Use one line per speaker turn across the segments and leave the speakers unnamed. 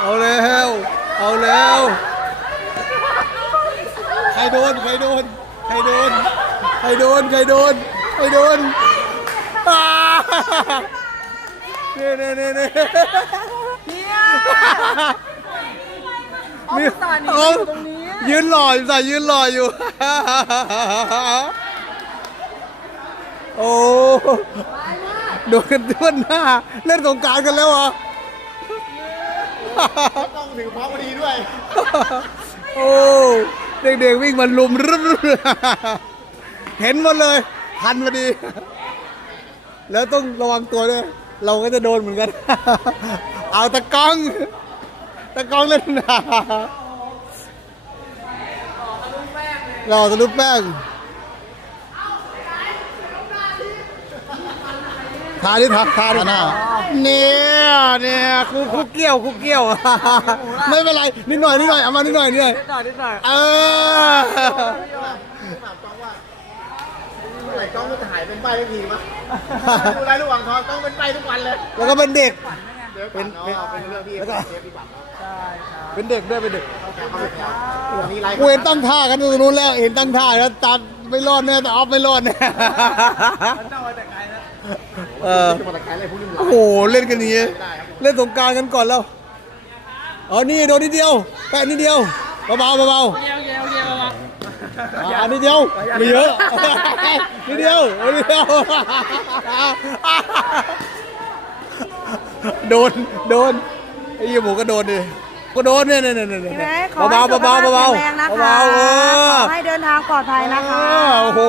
เอาแล้วเอาแล้วใครโดนใครโดนใครโดนใครโดนใครโดนใครโดนอ่าเนี่ยเนี่ยเนี่ยเนี่ย
เอาอุตส่าห์หนี
เอา
อยู่ตรงนี้
ยืนหล่ออยู่ใส่ยืนหล่ออยู่โอ้โดนกันทั่วหน้าเล่นสงกรารกันแล้ว
ต้องถือพร้อมพอดีด้วย
โอ้ เด็กๆวิ่งมาลุมรึบเห็นหมดเลยทันพอดี แล้วต้องระวังตัวด้วย เราก็จะโดนเหมือนกัน เอาตะกร้อง ตะกร้องเล่นหนาเราทะลุแป้ง ทาดิทาทาดิหน้าเนี่ยเนี่ยคุกคุกเกี้ยวคุกเกี้ยว ไม่เป็นไรนิดหน่อยนิดหน่อยเอามานิดหน่อยนิดหน่อย
นิดหน่อยนิดหน่อย
เออ
ถามกล้องว่าเมื่อไหร่กล้องมันจะหายเป็นใบสักทีวะดูไรระหว่างทองกล้องเป็นใบทุกวันเลย
แล้วก็เป็นเด็ก
เดี๋ยวเป็นเป็นเรื่องที่
แล้วก็
เทปที่บัตรเนาะ
ใช่ครับ
เป็นเด็กด้วยเป็นเด็ก
แกเข้าไปแถวตัวนี้ไร
กูเห็นตั้งท่ากันตรงนู้นแล้วเห็นตั้งท่าแล้วตัดไม่รอดแน่แต่ออฟไม่รอดแน่
มันต้องมาแต่ไกลนะ
เออ
จะมาตะไคร้อะไรพวกนี้มัน
โอ้โหเล่นกันอย่างนี้เล่นสงกรารกันก่อนแล้วอ๋อนี่โดนนิดเดียวแปะนิดเดียวเบาๆเบา
เดียวเดียวเดียวอะ
ๆอ่านิดเดียวไม่เยอะ นิดเดียวนิดเดียว โดน โดน ไอ้ยี่หมูก็โดนดิก็โดนเนี่ยเนี่ยเนี่ยเนี่ย
ใช่ไหม
เนี่ย
ขอให้
เบาๆเบาๆ
สุขภพแข็งแรงนะคะ
เบาๆเออ
ขอให้เดินทางปลอดภัยนะคะ
เออโอ้โห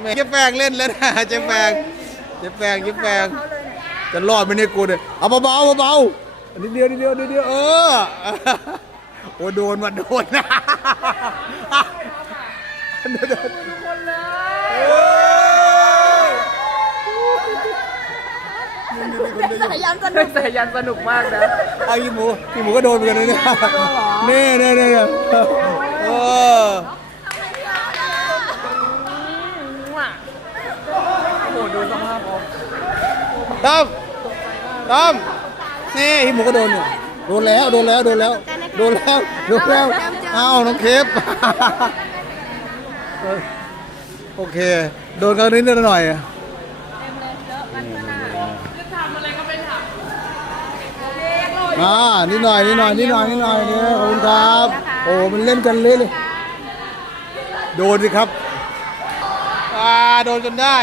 แม่เจ๊แปงเล่นแล้วนะเจ๊แปง เจ๊แปงเจ๊แปงจะรอดไหมเนี่ยกูเนี่ยเอาเบาๆเบาๆอันนิดเดียวนิดเดียวนิดเดียวเออโอ้โดนมาโดนนะโดนโดนเออ
สายยันสนุ
เฮ้ย
ก
แต่ยันสนุกมากนะ
เอาอีหมูอีหมูก็โดนเหมือนกันนะเนี่ยนี่นี่นี่เออ
โอ้โหดูสภาพผม
ตั้มตั้มนี่อีหมูก็โดนเนี่ยโดนแล้ว โดนแล้ว โดนแล้ว โดนแล้ว โดนแล้ว เอ้า น้องเคฟโอเค โดนกันนิดหน่อยอ่านิดหน่อย นิดหน่อย นิดหน่อย นิดหน่อยเนี่ยขอบคุณครับ โอ้ มันเล่นกันเลยเลย โดนสิครับอ่าโดนจนได้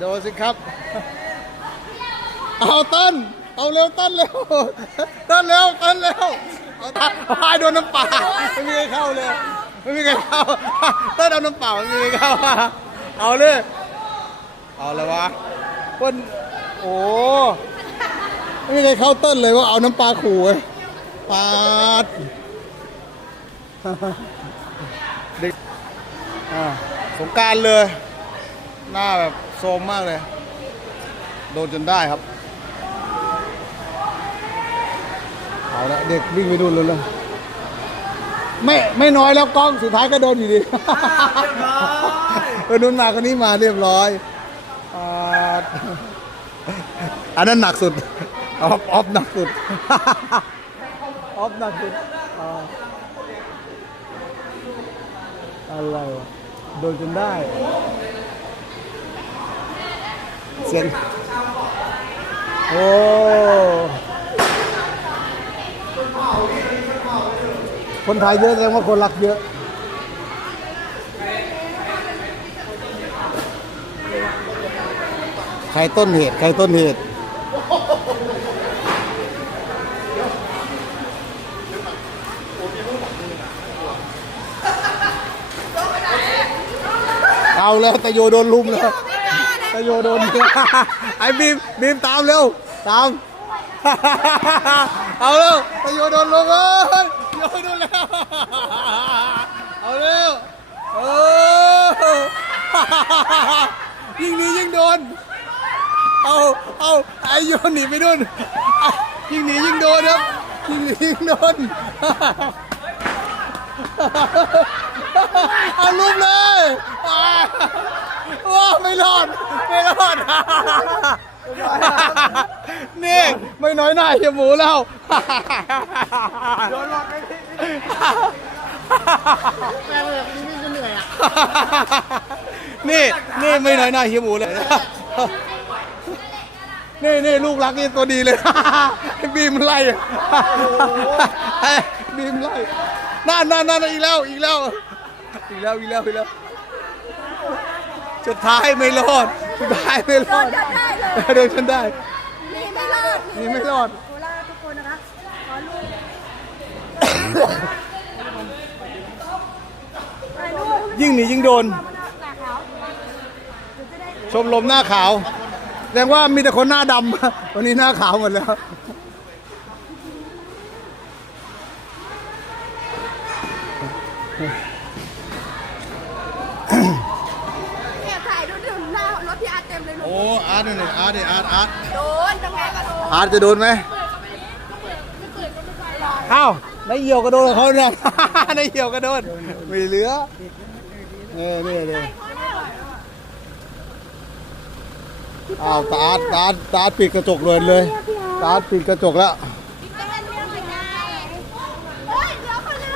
โดนสิครับ เอาเต้น เอาเร็วเต้นเร็วเต้นเร็วเต้นเร็วเอาตายพายโดนน้ำป่าไม่มีใครเข้าเลยไม่มีใครเข้าเต้นเอาน้ำเปล่าไม่มีใครเข้าเอาเลยเอาเลยวะเปิ้นโอ้ไม่มีใครเข้าเต้นเลยว่าเอาน้ำปลาขู่ไว้ปาดเด็กอ่าสงกรารเลย หน้าแบบโซมมากเลย โดนจนได้ครับ เอาละเด็กวิ่งไปดูเลยเลยไม่ไม่น้อยแล้วกล้องสุดท้ายก็โดนอยู่ดีเออนุ่นมาคนนี้มาเรียบร้อยอ่าอันนั้นหนักสุดออฟออฟหนักสุดออฟหนักสุดอ่าอะไรวะโดนจนได้ เสียงโอ้ คนไทยเยอะแสดงว่าคนรักเยอะ ใครต้นเหตุ ใครต้นเหตุ เอาแล้วตะโยโดนลุมแล้วตะโยโดนไอ้บีมบีมตามเร็ว ตาม เอาเร็วตะโยโดนลุมเอ้ย ยโดนแล้วเอาเร็วเออยิ่งนี้ยิ่งโดน เอาเอาไอโยนหนีไปนู่นยิ่งหนียิ่งโดนครับยิ่งหนียิ่งโดนเอาลุมเลยว้าไม่รอดไม่รอด นี่ ไม่น้อยหน้าเฮียหมูแล้ว
โดนหลอกไปที่แม่เลยนี่นี่จะเหนื่อยอะ
นี่นี่ไม่น้อยหน้าเฮียหมูเลยนี่นี่ลูกรักนี่ตัวดีเลยไอ้บีมไล่อะไอ้บีมไล่นั่นนั่นนั่นอีกแล้วอีกแล้ว อีกแล้วอีกแล้วอีกแล้วสุดท้ายไม่รอด สุดท้ายไม่รอด
โดนจนได้เลย
เดินฉันได้
นี่ไม่รอด
นี่ไม่รอด
โคราชทุกคนนะคะ ขอลูกถ่ายรูป
ยิ่งหนียิ่งโดน
มาหน้าหน้าขาวเดี๋ยวจะได้
ชมรมหน้าขาวแสดงว่ามีแต่คนหน้าดำ วันนี้หน้าขาวหมดแล้ว
แต็มเลยลูก
โอ้อาร์ตนี่อาร์ตอาร์ตอาร์ต
โดนจังไงก็โดน
อาร์ตจะโดนไหมอ้าวไม่เหี่ยวก็โดนเขาเนี่ยไม่เหี่ยวก็โดนไม่เหลือเออนี่เลยอ้าวตาอาร์ตตาอาร์ตตาอาร์ตปิดกระจกเลยเลยตาอาร์ตปิดกระจกแล้ว
จะเป็นเรื่องอะไรเฮ้ยเดี๋ยวคนนึง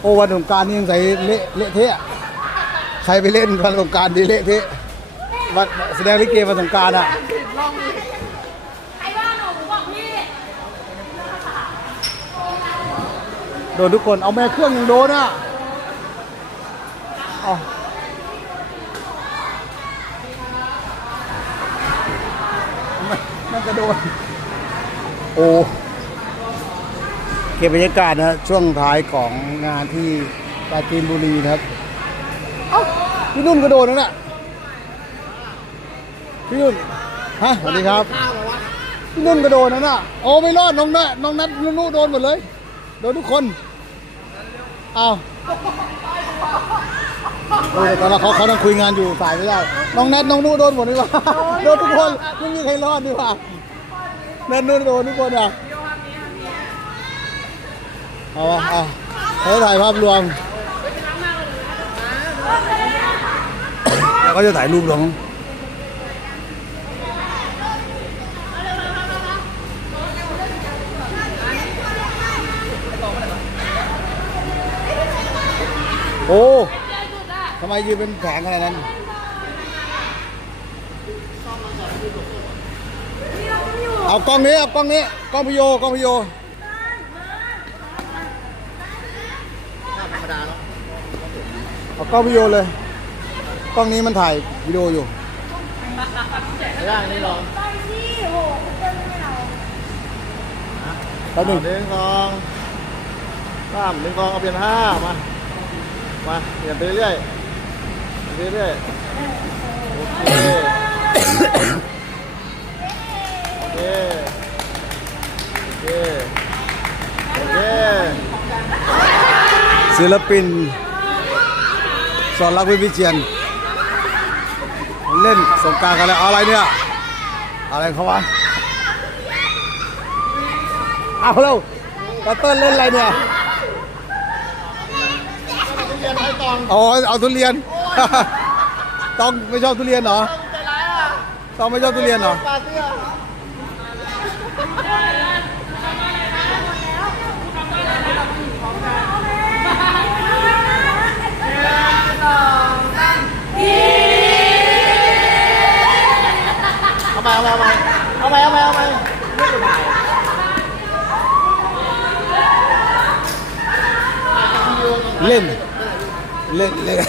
โอ้วันสงกรารนี่ยังใส่เละเละเทะ ใครไปเล่นวันสงกรารดีเละเทะวันแสดงลิเกวันสงกรารอะ
ใครว่าหนูบอกพี่
โดนทุกคนเอาแม่เครื่องยังโดนอะเอามันมันก็โดน โอ้เก็บบรรยากาศนะ ช่วงท้ายของงานที่ปราจีนบุรีนะครับเอ้า พี่นุ่นก็โดนนั่นแหละพี่นุ่นฮะสวัสดีครับพี่นุ่นก็โดนนั่นน่ะโอ้ไม่รอดน้องนะน้องนัทนุ่นโดนหมดเลยโดนทุกคนอ้าวเออตอนนั้นเขาเขาต้องคุยงานอยู่สายไม่ได้ น้องนัทน้องนุ่โดนหมดดีกว่าโดนทุกคนไม่มีใครรอดดีกว่านัทนุ่นโดนทุกคนอะเอาวะเอาเขาถ่ายภาพรวม ก็จะถ่ายรูปลงโอ้ทำไมยืนเป็นแผงขนาดนั้นเอากล้องนี้เอากล้องนี้กล้องพิโยกล้องพิโย
เอา
กล้องพิโยเลย กล้องนี้มันถ่ายวิดีโออยู่
ไม่ได้นี่ลอง
แป๊บหนึง
หนึ่งสองสามหนึ่งสองเอาเปลี่ยนห้ามา มาเปลี่ยนไปเรื่อยๆไปเรื่อยๆโอเคโอเคโอเคโอเค
ศิลปินสอนรักวิวิเชียน เล่นสงกรารกันแล้วเอาอะไรเนี่ย อะไรเขาวะเอาแล้วตาเติ้ลเล่นอะไรเนี่ย
ทุเรียนไม้ตอง
อ๋อเอาทุเรียน ต้องไม่ชอบทุเรียนเหรอ
ใจร้ายอะ
ต้องไม่ชอบทุเรียนเหรอ
ปลาเตี้ยเอาไปเอาไปเอาไปเอาไปเอาไปเอาไปไม่ก ดถ่าย
เล่นเล่นเล่น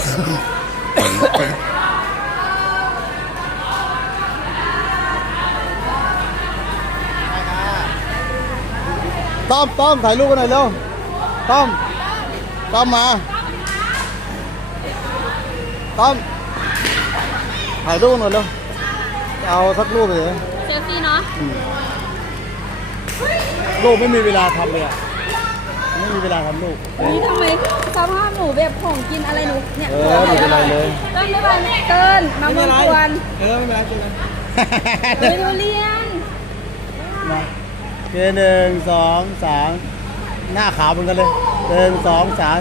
ต้อมต้อมถ่ายรูปกันหน่อยเร็วต้อมต้อมมาต้อมถ่ายรูปกันหน่อยเร็ว เอาสักรูปเลย
เซลฟี่เนาะ
รูปไม่มีเวลาทำเลยอะ ไม่มีเวลาทำรูป
นี่ทำไมสภาพหนูแบบของกินอะไรหนูเนี่ย
เออไม่เป็นไรเลย
เติ้ลไม่เป็นเติ้ลมาเมืองกวน
เออไม่เป็นไรเจอกัน
ไปดูเรียน
มาโอเคหนึ่งสองสามหน้าขาวเหมือนกันเลยหนึ่งสองสาม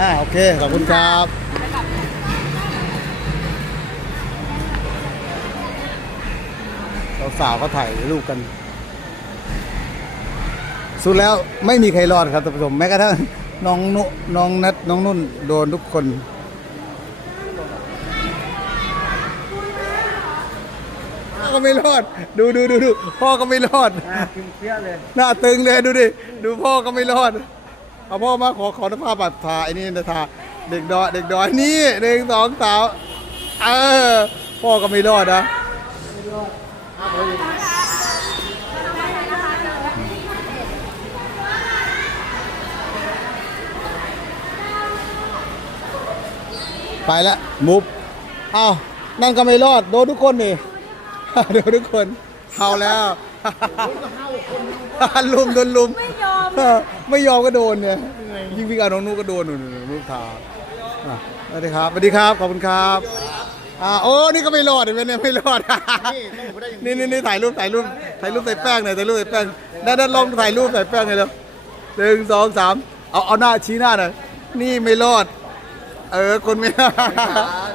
อ่าโอเค ขอบคุณครับ สาวๆเขาถ่ายรูปกัน สุดแล้วไม่มีใครรอดครับท่านผู้ชมแม้กระทั่งน้องนุน้องนัดน้องนุ่นโดนทุกคนพ่อก็ไม่รอด ดูดูดูดูพ่อก็ไม่รอด
กินเพี้ยเลย
หน้าตึงเลยดูดิ ดูพ่อก็ไม่รอด เอาพ่อมาขอขอน้ำผ้าบัตรทาไอ้นี่นะทาเด็กดอยเด็กดอยนี่หนึ่งสองสาวเออพ่อก็ไม่รอดนะไไปละมุบเอ้านั่นก็ไม่รอด โดนทุกคนนี่ โดนทุกคนเอาแล้วลุมโดนลุม ไม่ยอม ไม่ยอมก็โดนเนี่ยยิ่งพี่กับน้องนุก็โดนหนูลูกทาสวัสดีครับสวัสดีครับ ขอบคุณครับ อ่าโอ้นี่ก็ไม่รอดเห็นไหมเนี่ยไม่รอดนี่นี่นี่ถ่ายรูปถ่ายรูปถ่ายรูปใส่แป้งหน่อยถ่ายรูปใส่แป้งด้านด้านลองถ่ายรูปใส่แป้งเลยเร็วหนึ่งสองสามเอาเอาหน้าชี้หน้าหน่อยนี่ไม่รอด เออคนไม่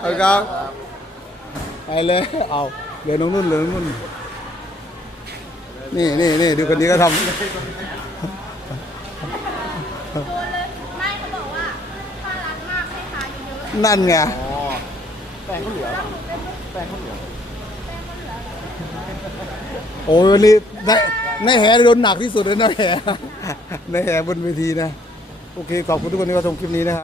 เอาครับไปเลยเอาเหลือน้องนุ่นเหลือน้องนุ่นนี่นี่นี่ดูคนนี้ก็ท
โดนเล
อ้ยวันนี้ในในแหโดนหนักที่สุดเลยนะแหในแหบนเวทีนะ โอเค ขอบคุณทุกคนที่มาชมคลิปนี้นะครับ